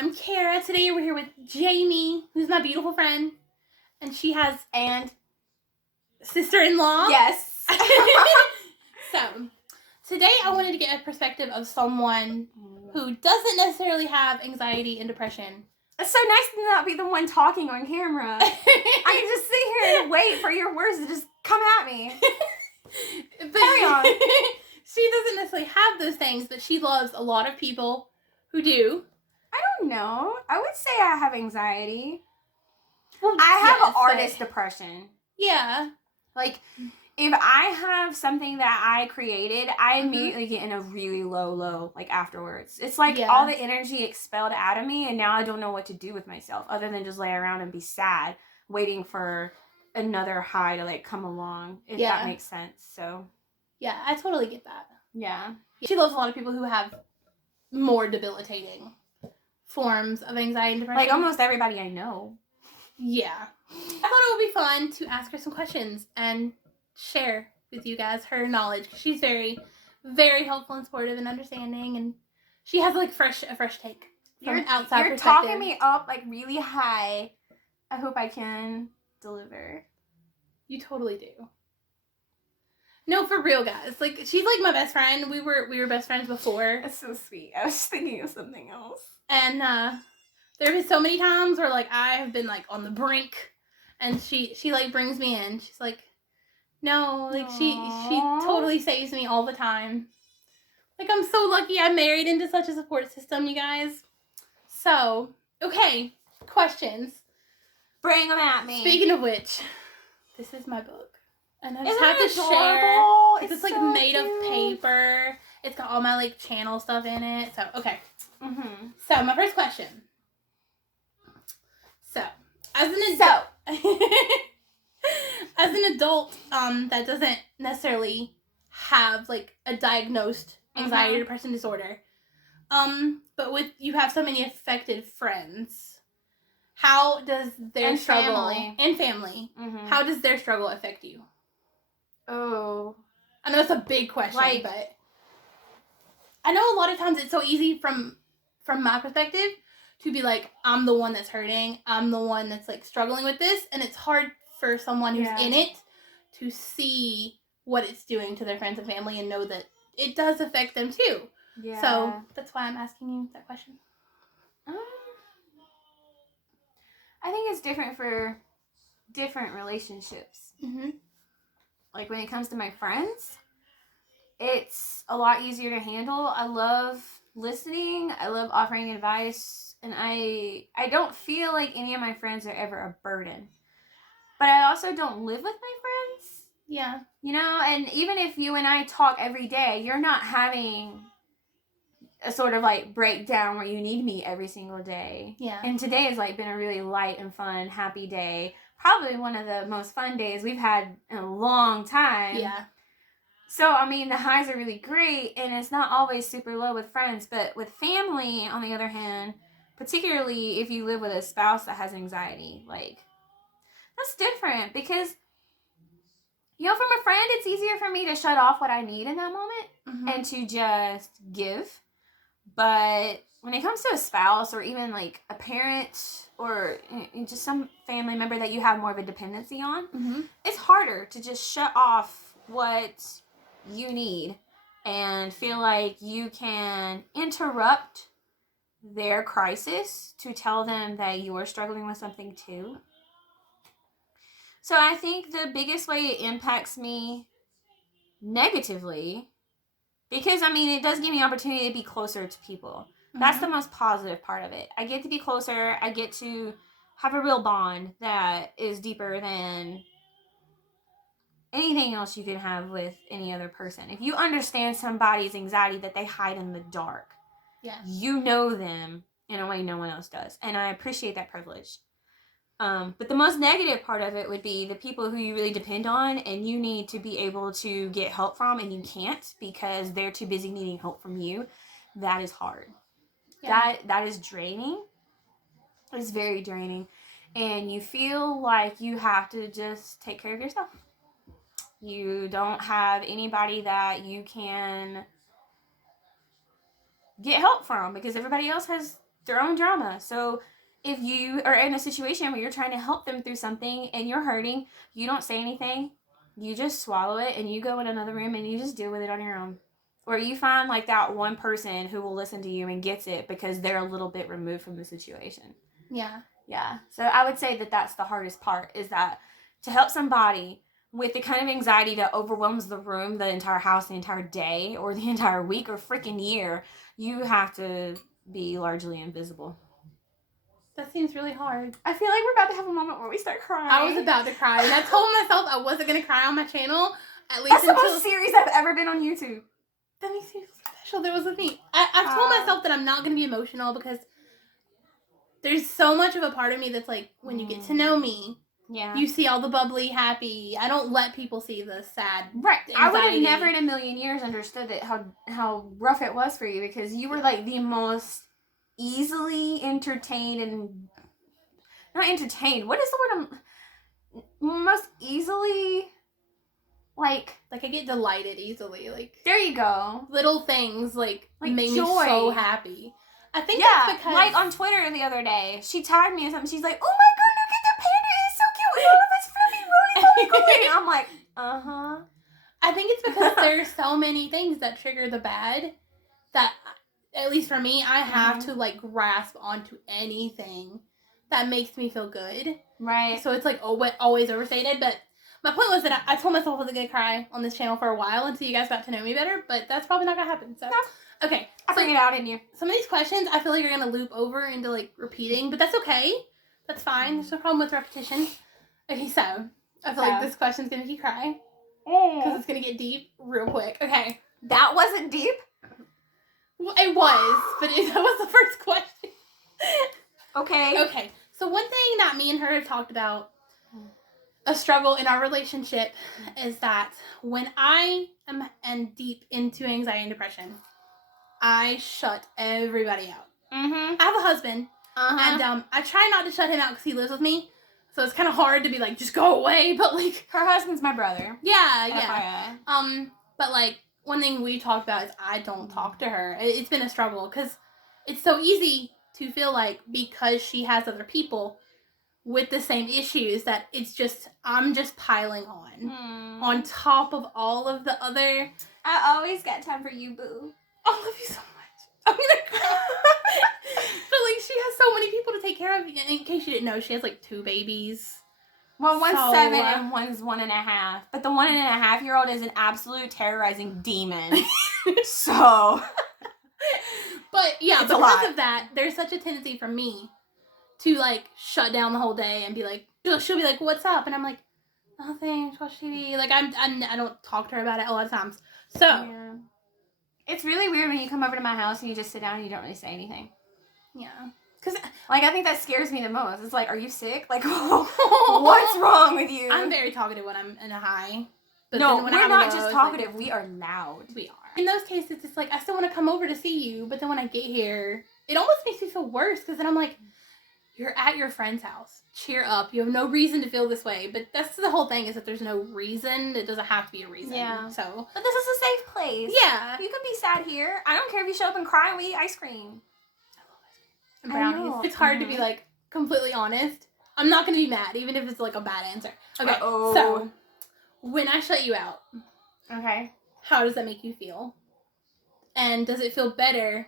I'm Kara. Today we're here with Jamie, who's my beautiful friend. And she has... And... sister-in-law? Yes. So, today I wanted to get a perspective of someone who doesn't necessarily have anxiety and depression. It's so nice to not be the one talking on camera. I can just sit here and wait for your words to just come at me. But Carry on. She doesn't necessarily have those things, but she loves a lot of people who do. I don't know. I would say I have anxiety. Well, I have artist depression. Yeah. Like, if I have something that I created, I immediately get in a really low, like, afterwards. It's like all the energy expelled out of me, and now I don't know what to do with myself other than just lay around and be sad, waiting for another high to, like, come along, if that makes sense. So, yeah, I totally get that. Yeah. She loves a lot of people who have more debilitating forms of anxiety and depression. Like, almost everybody I know. Yeah. I thought it would be fun to ask her some questions and share with you guys her knowledge. She's very, very helpful and supportive and understanding, and she has like a fresh take from an outside perspective. You're talking me up like really high. I hope I can deliver. You totally do. No, for real, guys. Like, she's like my best friend. We were best friends before. That's so sweet. I was thinking of something else. And there have been so many times where like I have been like on the brink, and she like brings me in. She's like, no, like she totally saves me all the time. Like, I'm so lucky I married into such a support system, you guys. So, okay, questions. Bring them at me. Speaking of which, this is my book. And I just Isn't have to adorable? share. It's like so made cute. of paper. It's got all my like channel stuff in it. So, okay. Mm-hmm. So, my first question. So, as an adult that doesn't necessarily have like a diagnosed anxiety or depression disorder, but you have so many affected friends, how does their struggle and family how does their struggle affect you? Oh, I know it's a big question, but I know a lot of times it's so easy from my perspective to be like, I'm the one that's hurting, I'm the one that's like struggling with this, and it's hard for someone who's in it to see what it's doing to their friends and family and know that it does affect them too. Yeah. So that's why I'm asking you that question. I think it's different for different relationships. Mm-hmm. Like, when it comes to my friends, it's a lot easier to handle. I love listening. I love offering advice. And I don't feel like any of my friends are ever a burden. But I also don't live with my friends. Yeah. You know, and even if you and I talk every day, you're not having a sort of like breakdown where you need me every single day. Yeah. And today has like been a really light and fun, happy day. Probably one of the most fun days we've had in a long time. Yeah. So, I mean, the highs are really great, and it's not always super low with friends, but with family, on the other hand, particularly if you live with a spouse that has anxiety, like, that's different because, you know, from a friend, it's easier for me to shut off what I need in that moment and to just give. But when it comes to a spouse or even like a parent or just some family member that you have more of a dependency on, it's harder to just shut off what you need and feel like you can interrupt their crisis to tell them that you're struggling with something too. So I think the biggest way it impacts me negatively, because I mean, it does give me opportunity to be closer to people. That's the most positive part of it. I get to be closer. I get to have a real bond that is deeper than anything else you can have with any other person. If you understand somebody's anxiety that they hide in the dark, you know them in a way no one else does. And I appreciate that privilege. But the most negative part of it would be the people who you really depend on and you need to be able to get help from and you can't because they're too busy needing help from you. That is hard. Yeah. That is draining. It's very draining. And you feel like you have to just take care of yourself. You don't have anybody that you can get help from because everybody else has their own drama. So if you are in a situation where you're trying to help them through something and you're hurting, you don't say anything. You just swallow it and you go in another room and you just deal with it on your own. Or you find like that one person who will listen to you and gets it because they're a little bit removed from the situation. Yeah. Yeah. So I would say that that's the hardest part, is that to help somebody with the kind of anxiety that overwhelms the room, the entire house, the entire day, or the entire week or freaking year, you have to be largely invisible. That seems really hard. I feel like we're about to have a moment where we start crying. I was about to cry, and I told myself I wasn't going to cry on my channel, at least That's the most serious I've ever been on YouTube. That makes me feel special. There was with me. I've told myself that I'm not going to be emotional because there's so much of a part of me that's like, when you get to know me, you see all the bubbly, happy. I don't let people see the sad, anxiety. I would have never in a million years understood that how rough it was for you, because you were like the most easily entertained and not entertained. What is the word? Most easily, like I get delighted easily. Like, there you go. Little things like make joy. Me so happy. I think that's because, like on Twitter the other day, she tagged me in something. She's like, "Oh my god, look at the panda! It's so cute. All of its fluffy, roly, I'm like, I think it's because there's so many things that trigger the bad that, at least for me, I have to like grasp onto anything that makes me feel good. Right. So it's like always overstated. But my point was that I told myself I wasn't gonna cry on this channel for a while until you guys got to know me better. But that's probably not gonna happen. So. No. Okay. I bring it out in you. Some of these questions I feel like you're gonna loop over into like repeating, but that's okay. That's fine. There's no problem with repetition. Okay, so I feel like this question's gonna make you cry because it's gonna get deep real quick. Okay. That wasn't deep? Well, it was, but that was the first question. Okay. Okay. So one thing that me and her have talked about, a struggle in our relationship, is that when I am deep into anxiety and depression, I shut everybody out. I have a husband, and I try not to shut him out because he lives with me, so it's kind of hard to be like, just go away. But like, her husband's my brother. Yeah. But like, one thing we talked about is I don't talk to her. It's been a struggle because it's so easy to feel like because she has other people with the same issues that I'm just piling on top of all of the other. I always got time for you, boo. I love you so much. I'm gonna cry. But like, she has so many people to take care of. In case you didn't know, she has like 2 babies. Well, one's 7 and one's 1.5. But the 1.5-year-old is an absolute terrorizing demon. So. But yeah, because of that, there's such a tendency for me to like shut down the whole day and be like, she'll be like, "What's up?" And I'm like, "Nothing. Just watch TV." Like I don't talk to her about it a lot of times. So. Yeah. It's really weird when you come over to my house and you just sit down and you don't really say anything. Yeah. Because, like, I think that scares me the most. It's like, are you sick? Like, what's wrong with you? I'm very talkative when I'm in a high. But no, we're not just talkative. Like, we are loud. We are. In those cases, it's like, I still want to come over to see you, but then when I get here, it almost makes me feel worse, because then I'm like, you're at your friend's house. Cheer up. You have no reason to feel this way. But that's the whole thing, is that there's no reason. It doesn't have to be a reason. Yeah. So. But this is a safe place. Yeah. You can be sad here. I don't care if you show up and cry and we eat ice cream. I love ice cream. And brownies. It's hard to be, like, completely honest. I'm not going to be mad, even if it's, like, a bad answer. Okay. So, when I shut you out. Okay. How does that make you feel? And does it feel better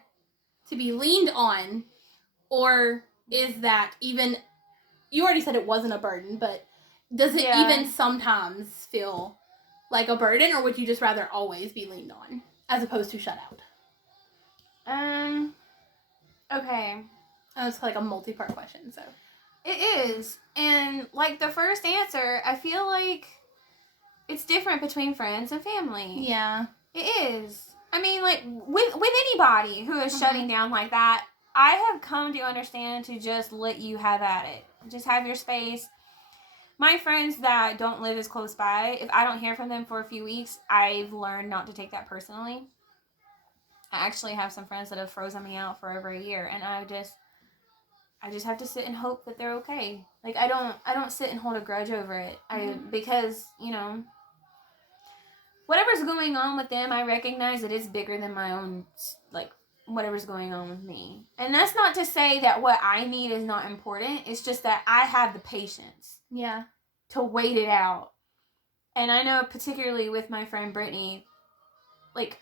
to be leaned on, or is that even, you already said it wasn't a burden, but does it even sometimes feel like a burden, or would you just rather always be leaned on as opposed to shut out? Okay. It's like a multi-part question, so. It is. And like the first answer, I feel like it's different between friends and family. Yeah. It is. I mean, like, with anybody who is shutting down like that, I have come to understand to just let you have at it. Just have your space. My friends that don't live as close by, if I don't hear from them for a few weeks, I've learned not to take that personally. I actually have some friends that have frozen me out for over a year, and I just have to sit and hope that they're okay. Like, I don't sit and hold a grudge over it. Because, you know, whatever's going on with them, I recognize that it's bigger than my own, like, whatever's going on with me. And that's not to say that what I need is not important. It's just that I have the patience. Yeah. To wait it out. And I know particularly with my friend Brittany, like,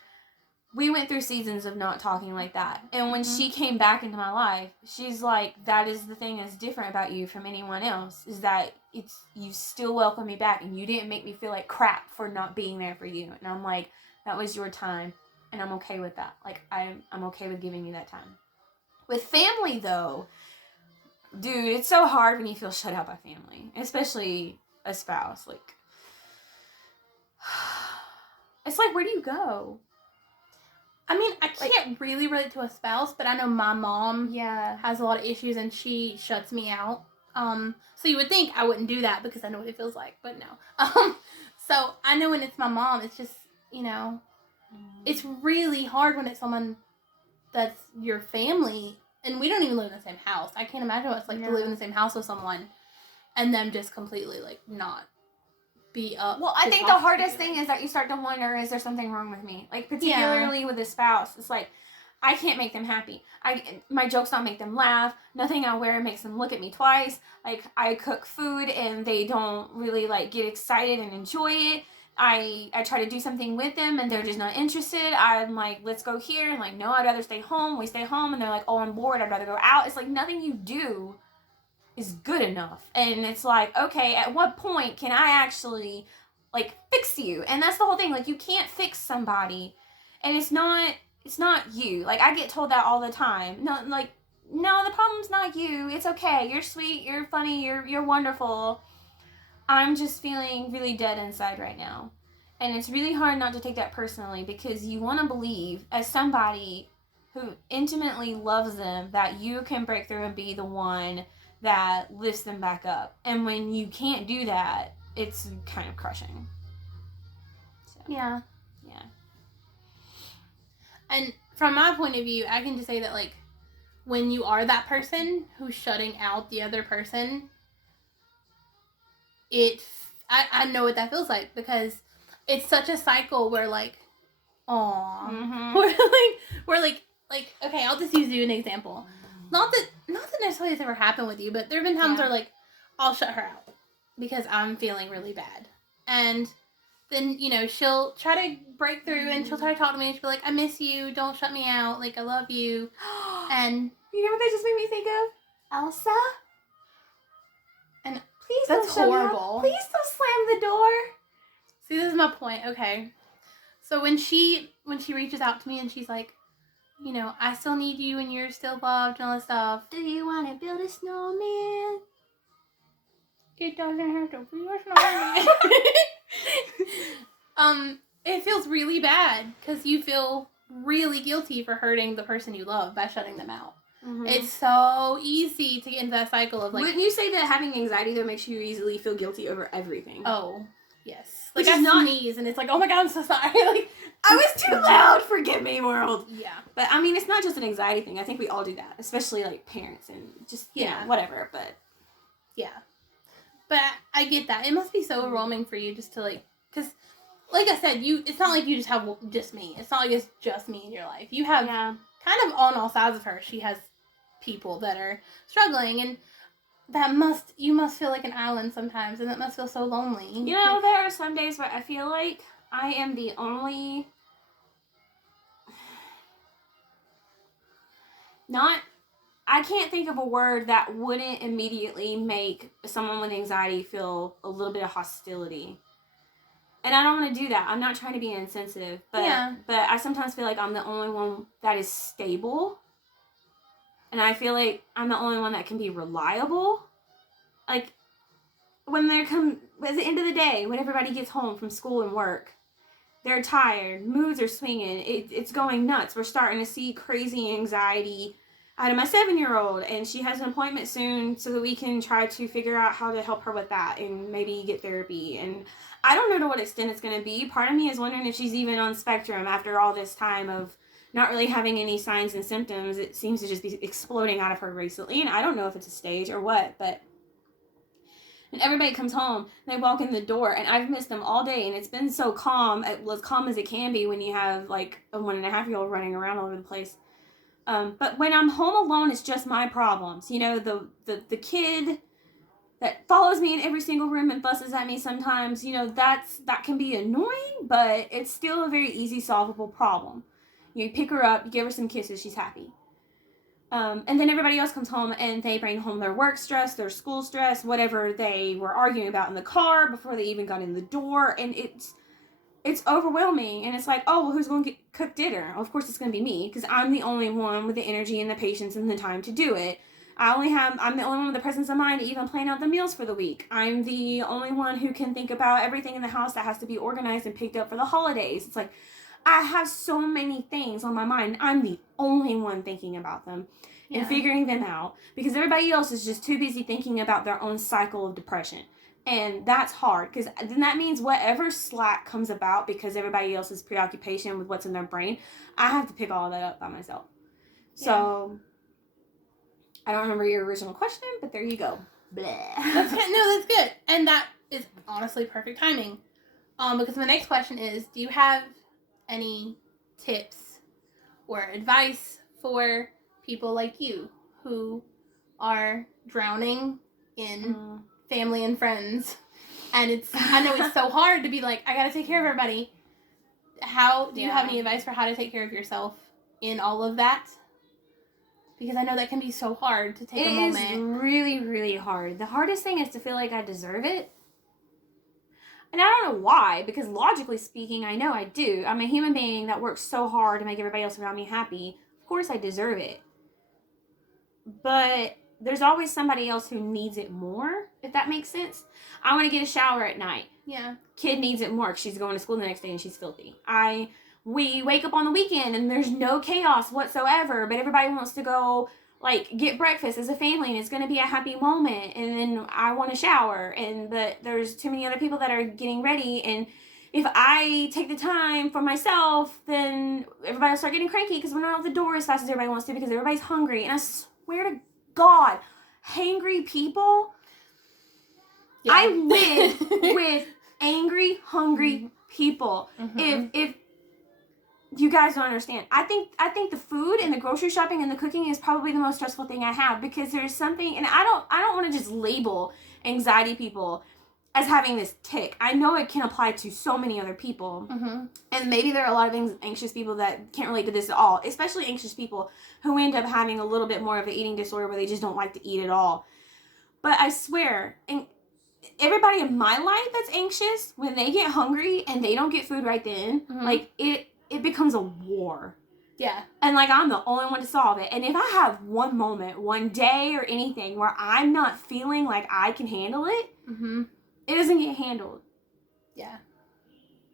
we went through seasons of not talking like that. And when she came back into my life, she's like, that is the thing that's different about you from anyone else, is that you still welcome me back and you didn't make me feel like crap for not being there for you. And I'm like, that was your time and I'm okay with that. Like, I'm okay with giving you that time. With family though, dude, it's so hard when you feel shut out by family, especially a spouse. Like, it's like, where do you go? I mean, I can't really relate to a spouse, but I know my mom has a lot of issues and she shuts me out. So you would think I wouldn't do that because I know what it feels like, but no. So I know when it's my mom, it's just, it's really hard when it's someone that's your family, and we don't even live in the same house. I can't imagine what it's like to live in the same house with someone and them just completely, like, not be up. Well, I think the hardest thing is that you start to wonder, is there something wrong with me? Like, particularly with a spouse, it's like, I can't make them happy. My jokes don't make them laugh. Nothing I wear makes them look at me twice. Like, I cook food and they don't really, like, get excited and enjoy it. I try to do something with them and they're just not interested. I'm like, let's go here. And like, no, I'd rather stay home. We stay home and they're like, oh, I'm bored. I'd rather go out. It's like nothing you do is good enough. And it's like, okay, at what point can I actually, like, fix you? And that's the whole thing. Like, you can't fix somebody. And it's not you. Like, I get told that all the time. No, the problem's not you. It's okay. You're sweet. You're funny. You're wonderful. I'm just feeling really dead inside right now. And it's really hard not to take that personally, because you want to believe, as somebody who intimately loves them, that you can break through and be the one that lifts them back up. And when you can't do that, it's kind of crushing. So, yeah. And from my point of view, I can just say that, like, when you are that person who's shutting out the other person, I know what that feels like, because it's such a cycle where, like, aw, we're like, okay, I'll just use you an example. Not that necessarily it's ever happened with you, but there have been times where, like, I'll shut her out because I'm feeling really bad. And then, she'll try to break through and she'll try to talk to me and she'll be like, I miss you, don't shut me out, like, I love you. And you know what that just made me think of? Elsa? And please that's don't horrible. Please don't slam the door. See, this is my point. Okay. So when she reaches out to me and she's like, I still need you and you're still loved and all this stuff. Do you want to build a snowman? It doesn't have to be a snowman. It feels really bad because you feel really guilty for hurting the person you love by shutting them out. Mm-hmm. It's so easy to get into that cycle of, like... Wouldn't you say that having anxiety, though, makes you easily feel guilty over everything? Oh, yes. Like, I sneeze and it's like, oh my God, I'm so sorry. Like, I was too loud. Forgive me, world. Yeah. But, I mean, it's not just an anxiety thing. I think we all do that, especially, like, parents and just, whatever, but... Yeah. But I get that. It must be so overwhelming for you just to, like... Because, like I said, it's not like you just have just me. It's not like it's just me in your life. You have kind of on all sides of her. She has people that are struggling, and you must feel like an island sometimes, and that must feel so lonely. You know, there are some days where I feel like I am the only... I can't think of a word that wouldn't immediately make someone with anxiety feel a little bit of hostility. And I don't want to do that. I'm not trying to be insensitive, but I sometimes feel like I'm the only one that is stable. And I feel like I'm the only one that can be reliable. Like, at the end of the day, when everybody gets home from school and work, they're tired, moods are swinging, it's going nuts. We're starting to see crazy anxiety out of my 7-year-old, and she has an appointment soon so that we can try to figure out how to help her with that and maybe get therapy. And I don't know to what extent it's going to be. Part of me is wondering if she's even on spectrum after all this time of not really having any signs and symptoms. It seems to just be exploding out of her recently, and I don't know if it's a stage or what, but... And everybody comes home, and they walk in the door, and I've missed them all day, and it's been so calm, as calm as it can be when you have, like, a 1.5-year-old running around all over the place. But when I'm home alone, it's just my problems. You know, the kid that follows me in every single room and busses at me sometimes, you know, that can be annoying, but it's still a very easy solvable problem. You pick her up, you give her some kisses, she's happy. And then everybody else comes home and they bring home their work stress, their school stress, whatever they were arguing about in the car before they even got in the door. And it's overwhelming. And it's like, oh, well, who's going to cook dinner? Well, of course it's going to be me, because I'm the only one with the energy and the patience and the time to do it. I'm the only one with the presence of mind to even plan out the meals for the week. I'm the only one who can think about everything in the house that has to be organized and picked up for the holidays. It's like, I have so many things on my mind. I'm the only one thinking about them and figuring them out, because everybody else is just too busy thinking about their own cycle of depression. And that's hard, because then that means whatever slack comes about because everybody else's preoccupation with what's in their brain, I have to pick all of that up by myself. So, I don't remember your original question, but there you go. Bleh. That's good. No, that's good. And that is honestly perfect timing. Because my next question is, do you have any tips or advice for people like you who are drowning in family and friends? And I know it's so hard to be like, I gotta take care of everybody. How do you have any advice for how to take care of yourself in all of that? Because I know that can be so hard to take a moment. It is really, really hard. The hardest thing is to feel like I deserve it. And I don't know why, because logically speaking, I know I do. I'm a human being that works so hard to make everybody else around me happy. Of course I deserve it. But there's always somebody else who needs it more, if that makes sense. I want to get a shower at night. Yeah. Kid needs it more because she's going to school the next day and she's filthy. We wake up on the weekend and there's no chaos whatsoever, but everybody wants to go like get breakfast as a family and it's going to be a happy moment, and then I want to shower, but there's too many other people that are getting ready, and if I take the time for myself, then everybody will start getting cranky because we're not out the door as fast as everybody wants to because everybody's hungry. And I swear to God, hangry people, I live with angry, hungry people. If you guys don't understand, I think the food and the grocery shopping and the cooking is probably the most stressful thing I have, because there's something, and I don't want to just label anxiety people as having this tick. I know it can apply to so many other people, and maybe there are a lot of anxious people that can't relate to this at all, especially anxious people who end up having a little bit more of an eating disorder where they just don't like to eat at all. But I swear, and everybody in my life that's anxious, when they get hungry and they don't get food right then, like it becomes a war. Yeah. And like I'm the only one to solve it. And if I have one moment, one day or anything where I'm not feeling like I can handle it, it doesn't get handled. Yeah.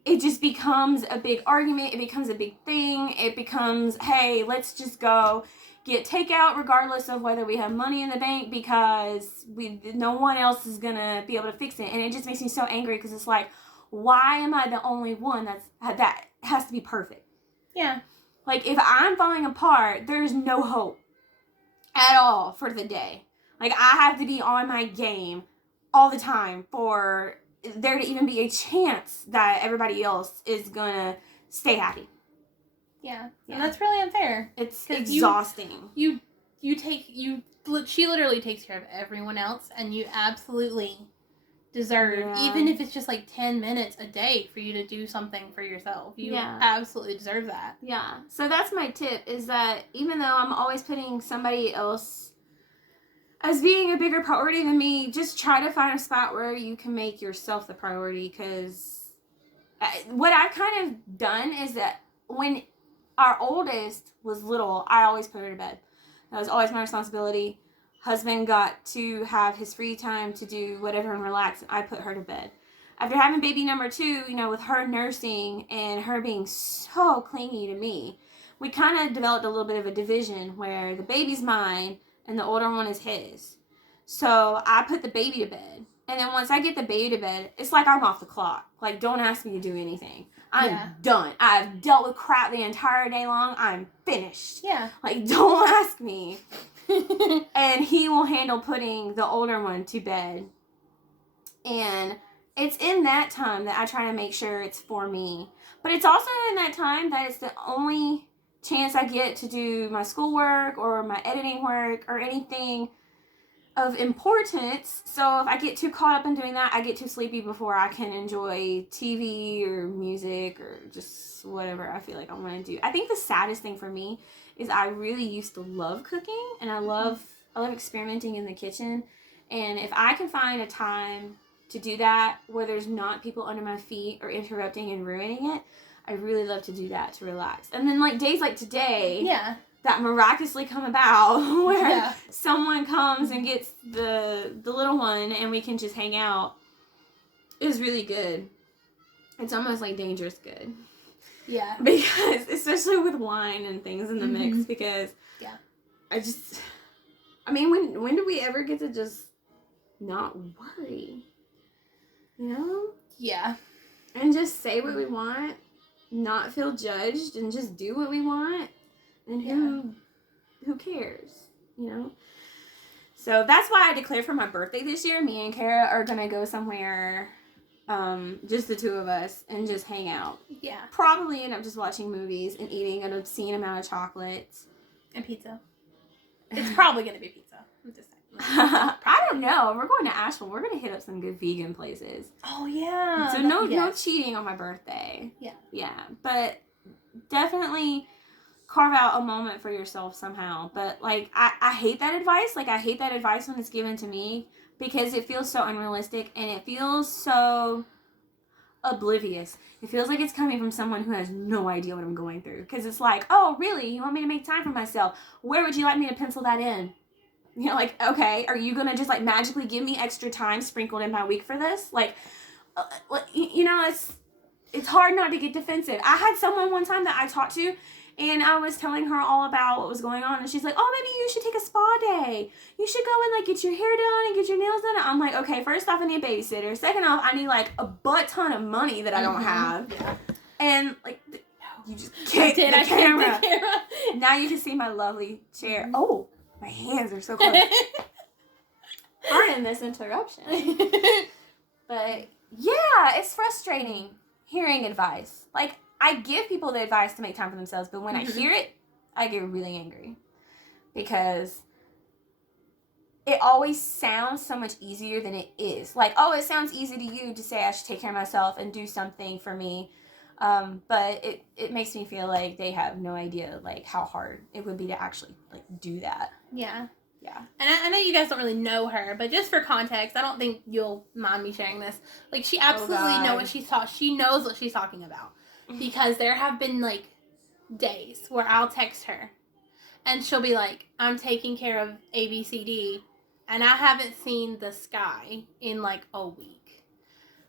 It just becomes a big argument. It becomes a big thing. It becomes, hey, let's just go get takeout regardless of whether we have money in the bank, because no one else is going to be able to fix it. And it just makes me so angry, because it's like, why am I the only one that has to be perfect? Yeah. Like, if I'm falling apart, there's no hope at all for the day. Like, I have to be on my game all the time for there to even be a chance that everybody else is gonna stay happy. Yeah. And that's really unfair. It's exhausting. She literally takes care of everyone else, and you absolutely deserve, even if it's just like 10 minutes a day for you to do something for yourself. You absolutely deserve that. Yeah. So that's my tip, is that even though I'm always putting somebody else as being a bigger priority than me, just try to find a spot where you can make yourself the priority, because what I've kind of done is that when our oldest was little, I always put her to bed. That was always my responsibility. Husband got to have his free time to do whatever and relax, and I put her to bed. After having baby number 2, with her nursing and her being so clingy to me, we kind of developed a little bit of a division where the baby's mine and the older one is his. So I put the baby to bed. And then once I get the baby to bed, it's like I'm off the clock. Like, don't ask me to do anything. I'm done. I've dealt with crap the entire day long. I'm finished. Yeah. Like, don't ask me. And he will handle putting the older one to bed. And it's in that time that I try to make sure it's for me. But it's also in that time that it's the only chance I get to do my schoolwork or my editing work or anything of importance. So if I get too caught up in doing that, I get too sleepy before I can enjoy TV or music or just whatever I feel like I want to do. I think the saddest thing for me is I really used to love cooking, and I love experimenting in the kitchen. And if I can find a time to do that where there's not people under my feet or interrupting and ruining it, I really love to do that to relax. And then like days like today, that miraculously come about where someone comes and gets the little one and we can just hang out is really good. It's almost like dangerous good. Yeah. Because, especially with wine and things in the mix, because I mean, when do we ever get to just not worry? You know? Yeah. And just say what we want, not feel judged, and just do what we want. And who cares, you know? So that's why I declared for my birthday this year, me and Kara are going to go somewhere, just the two of us, and just hang out. Yeah. Probably end up just watching movies and eating an obscene amount of chocolates. And pizza. It's probably going to be pizza. I'm just saying. I don't know. We're going to Asheville. We're going to hit up some good vegan places. Oh, yeah. So no cheating on my birthday. Yeah. Yeah. But definitely carve out a moment for yourself somehow. But, like, I hate that advice. Like, I hate that advice when it's given to me because it feels so unrealistic and it feels so oblivious. It feels like it's coming from someone who has no idea what I'm going through. Because it's like, oh, really? You want me to make time for myself? Where would you like me to pencil that in? You know, like, okay, are you going to just, like, magically give me extra time sprinkled in my week for this? Like, you know, it's hard not to get defensive. I had someone one time that I talked to, and I was telling her all about what was going on, and she's like, oh, maybe you should take a spa day. You should go and, like, get your hair done and get your nails done. I'm like, okay, first off, I need a babysitter. Second off, I need, like, a butt ton of money that I don't have. Yeah. And, like, you just kicked the camera. Now you can see my lovely chair. Oh. My hands are so close. Pardon this interruption. But, yeah, it's frustrating hearing advice. Like, I give people the advice to make time for themselves, but when I hear it, I get really angry. Because it always sounds so much easier than it is. Like, oh, it sounds easy to you to say I should take care of myself and do something for me. But it makes me feel like they have no idea, like, how hard it would be to actually, like, do that. Yeah. Yeah. And I know you guys don't really know her, but just for context, I don't think you'll mind me sharing this. Like, she absolutely knows what she knows what she's talking about. Because there have been, like, days where I'll text her, and she'll be like, I'm taking care of ABCD, and I haven't seen the sky in, like, a week.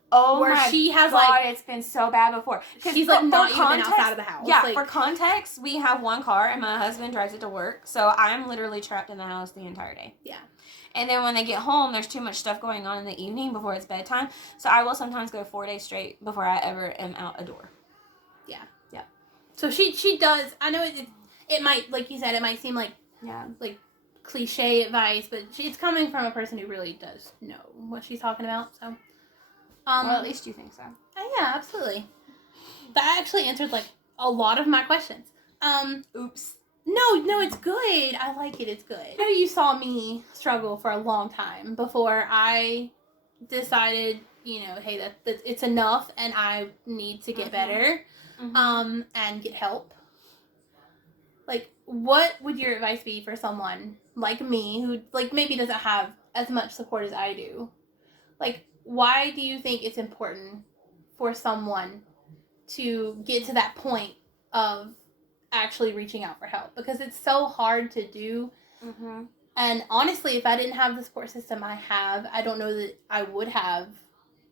Oh where my she has God, like it's been so bad before. She's like not even outside of the house. Yeah, like, for context, we have one car and my husband drives it to work, so I'm literally trapped in the house the entire day. Yeah. And then when they get home, there's too much stuff going on in the evening before it's bedtime, so I will sometimes go 4 days straight before I ever am out a door. Yeah. Yeah. So she does. I know it might, like you said, it might seem like like cliche advice, but it's coming from a person who really does know what she's talking about. So. Well, at least you think so. Yeah, absolutely. That actually answered, like, a lot of my questions. Oops. No, it's good. I like it. It's good. I know you saw me struggle for a long time before I decided, you know, hey, that it's enough and I need to get better, and get help. Like, what would your advice be for someone like me who, like, maybe doesn't have as much support as I do? Like, why do you think it's important for someone to get to that point of actually reaching out for help? Because it's so hard to do. Mm-hmm. And honestly, if I didn't have the support system I have, I don't know that I would have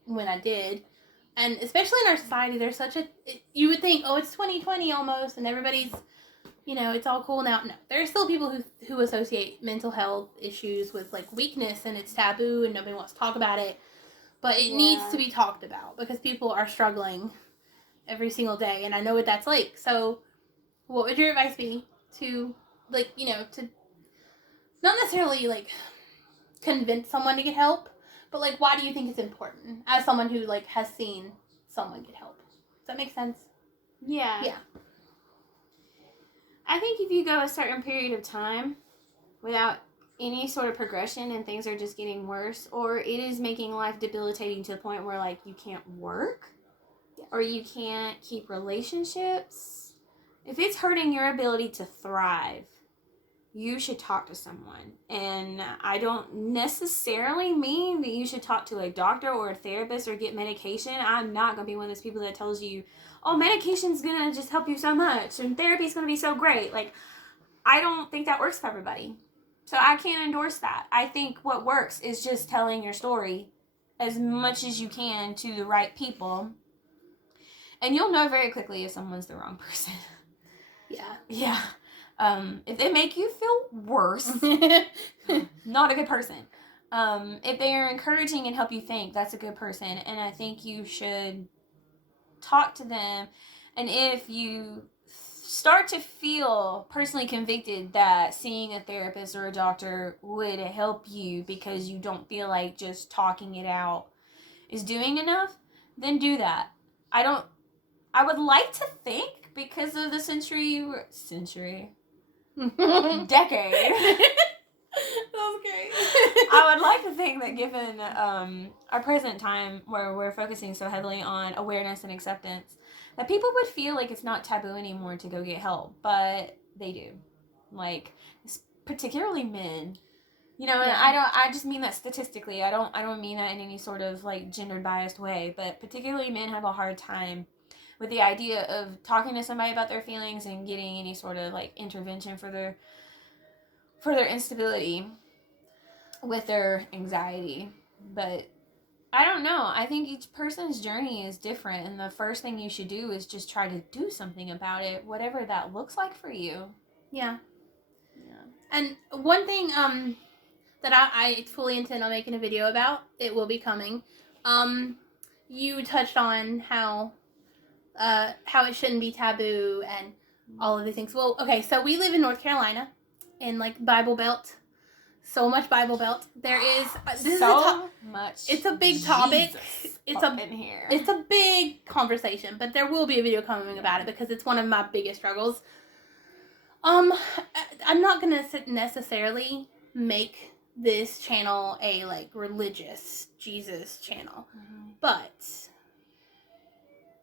when I did. And especially in our society, there's such you would think, oh, it's 2020 almost, and everybody's, you know, it's all cool now. No, there are still people who associate mental health issues with, like, weakness, and it's taboo, and nobody wants to talk about it. But it needs to be talked about because people are struggling every single day, and I know what that's like. So what would your advice be to, like, you know, to not necessarily, like, convince someone to get help, but, like, why do you think it's important as someone who, like, has seen someone get help? Does that make sense? Yeah. Yeah. I think if you go a certain period of time without any sort of progression and things are just getting worse, or it is making life debilitating to the point where, like, you can't work or you can't keep relationships, if it's hurting your ability to thrive, you should talk to someone. And I don't necessarily mean that you should talk to a doctor or a therapist or get medication. I'm not going to be one of those people that tells you, oh, medication's going to just help you so much and therapy's going to be so great. Like, I don't think that works for everybody. So I can't endorse that. I think what works is just telling your story as much as you can to the right people. And you'll know very quickly if someone's the wrong person. Yeah. Yeah. If they make you feel worse, not a good person. If they are encouraging and help you think, that's a good person. And I think you should talk to them. And if you start to feel personally convicted that seeing a therapist or a doctor would help you because you don't feel like just talking it out is doing enough, then do that. I would like to think, because of the decade. That was great. I would like to think that given our present time where we're focusing so heavily on awareness and acceptance, that people would feel like it's not taboo anymore to go get help, but they do. Like, particularly men. You know, and Yeah. I just mean that statistically. I don't mean that in any sort of like gendered biased way, but particularly men have a hard time with the idea of talking to somebody about their feelings and getting any sort of like intervention for their instability with their anxiety. But I don't know. I think each person's journey is different, and the first thing you should do is just try to do something about it, whatever that looks like for you. Yeah. And one thing that I fully intend on making a video about, it will be coming. You touched on how it shouldn't be taboo and all of these things. Well, okay, so we live in North Carolina, in like Bible Belt. So much Bible Belt. There is this so much. It's a big topic. Here. It's a big conversation, but there will be a video coming about it because it's one of my biggest struggles. I'm not gonna necessarily make this channel a like religious Jesus channel, but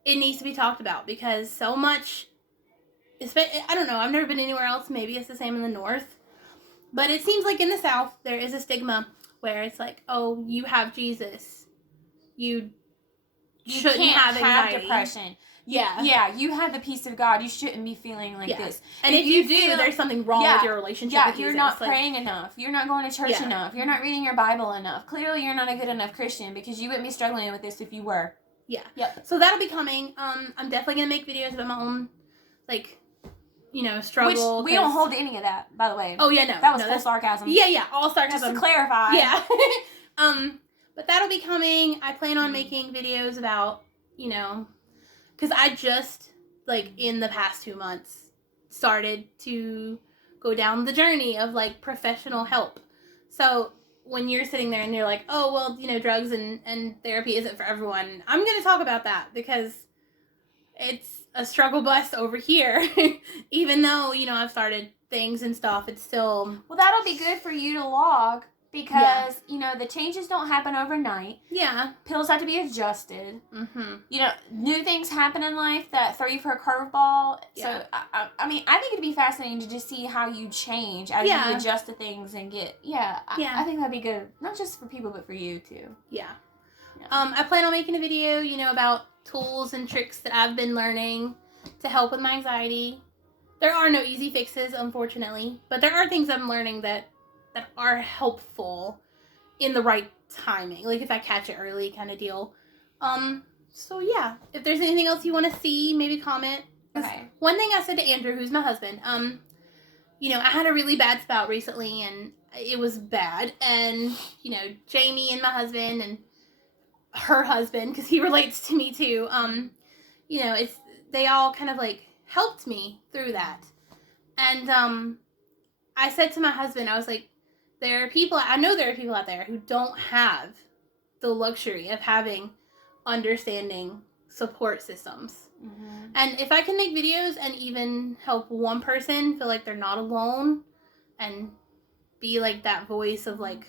it needs to be talked about because so much. I don't know. I've never been anywhere else. Maybe it's the same in the North. But it seems like in the South, there is a stigma where it's like, oh, you have Jesus. You shouldn't can't have anxiety. Depression. Yeah. Yeah, you have the peace of God. You shouldn't be feeling like this. And if you do, there's something wrong with your relationship with Jesus. You're not praying enough. You're not going to church enough. You're not reading your Bible enough. Clearly, you're not a good enough Christian because you wouldn't be struggling with this if you were. Yeah. Yep. So that'll be coming. I'm definitely going to make videos about my own, like, struggle. Which we don't hold any of that, by the way. Oh, yeah, no. That was full sarcasm. Yeah, all sarcasm. Just to clarify. Yeah. But that'll be coming. I plan on making videos about, because I just, like, in the past 2 months, started to go down the journey of, like, professional help. So when you're sitting there and you're like, oh, well, drugs and therapy isn't for everyone, I'm going to talk about that because it's a struggle bus over here. Even though, I've started things and stuff, it's still... Well, that'll be good for you to log because, the changes don't happen overnight. Yeah. Pills have to be adjusted. Mm-hmm. New things happen in life that throw you for a curveball. Yeah. So, I mean, I think it'd be fascinating to just see how you change as you adjust to things and get... I think that'd be good. Not just for people, but for you, too. Yeah. I plan on making a video, about tools and tricks that I've been learning to help with my anxiety. There are no easy fixes, unfortunately, but there are things I'm learning that are helpful in the right timing, like if I catch it early kind of deal. So yeah, if there's anything else you want to see, maybe comment. Okay. One thing I said to Andrew, who's my husband, I had a really bad spout recently and it was bad, and Jamie and my husband and her husband, because he relates to me too, they all kind of like helped me through that. And I said to my husband, I was like, I know there are people out there who don't have the luxury of having understanding support systems. Mm-hmm. And if I can make videos and even help one person feel like they're not alone and be like that voice of like,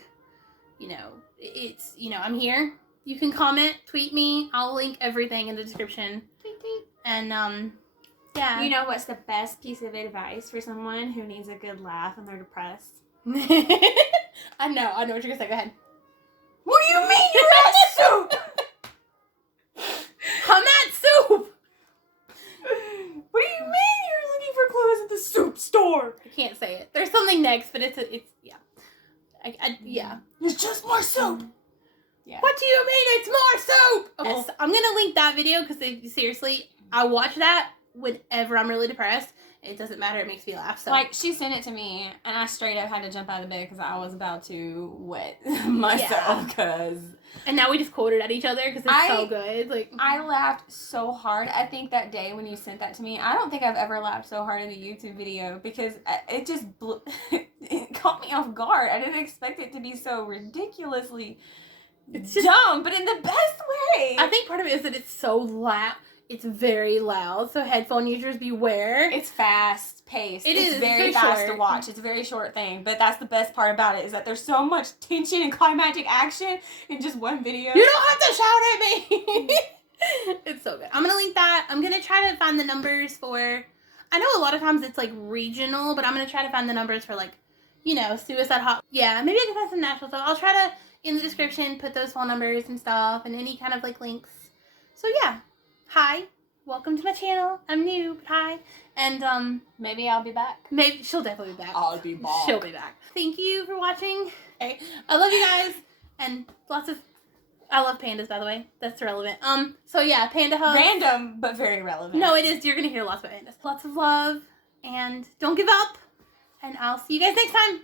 you know, it's, you know, I'm here. You can comment, tweet me. I'll link everything in the description. Tweet, tweet. And, yeah. You know what's the best piece of advice for someone who needs a good laugh and they're depressed? I know what you're gonna say. Go ahead. What do you mean you're at soup? I'm at soup. What do you mean you're looking for clothes at the soup store? I can't say it. There's something next, but it's yeah. Yeah. It's just more soup. Yeah. What do you mean it's more soup? Okay, so I'm gonna link that video because seriously, I watch that whenever I'm really depressed. It doesn't matter. It makes me laugh. So like she sent it to me, and I straight up had to jump out of bed because I was about to wet myself. Because and now we just quoted at each other because it's so good. Like I laughed so hard. I think that day when you sent that to me, I don't think I've ever laughed so hard in a YouTube video because it just it caught me off guard. I didn't expect it to be so ridiculously. It's just dumb, but in the best way. I think part of it is that it's so loud. It's very loud, so headphone users beware. It's fast paced. It's very fast to watch. It's a very short thing, but that's the best part about it is that there's so much tension and climactic action in just one video. You don't have to shout at me. It's so good. I'm gonna link that. I'm gonna try to find the numbers for. I know a lot of times it's like regional, but I'm gonna try to find the numbers for like, you know, suicide hot. Yeah, maybe I can find some national stuff. I'll try to in the description put those phone numbers and stuff and any kind of like links. So yeah. Hi, welcome to my channel. I'm new, but hi. And maybe I'll be back. Maybe she'll definitely be back. I'll be back. She'll be back. Thank you for watching. Okay. I love you guys. And I love pandas, by the way. That's relevant. So yeah, panda hugs. Random, but very relevant. No, it is. You're gonna hear lots about pandas. Lots of love and don't give up. And I'll see you guys next time.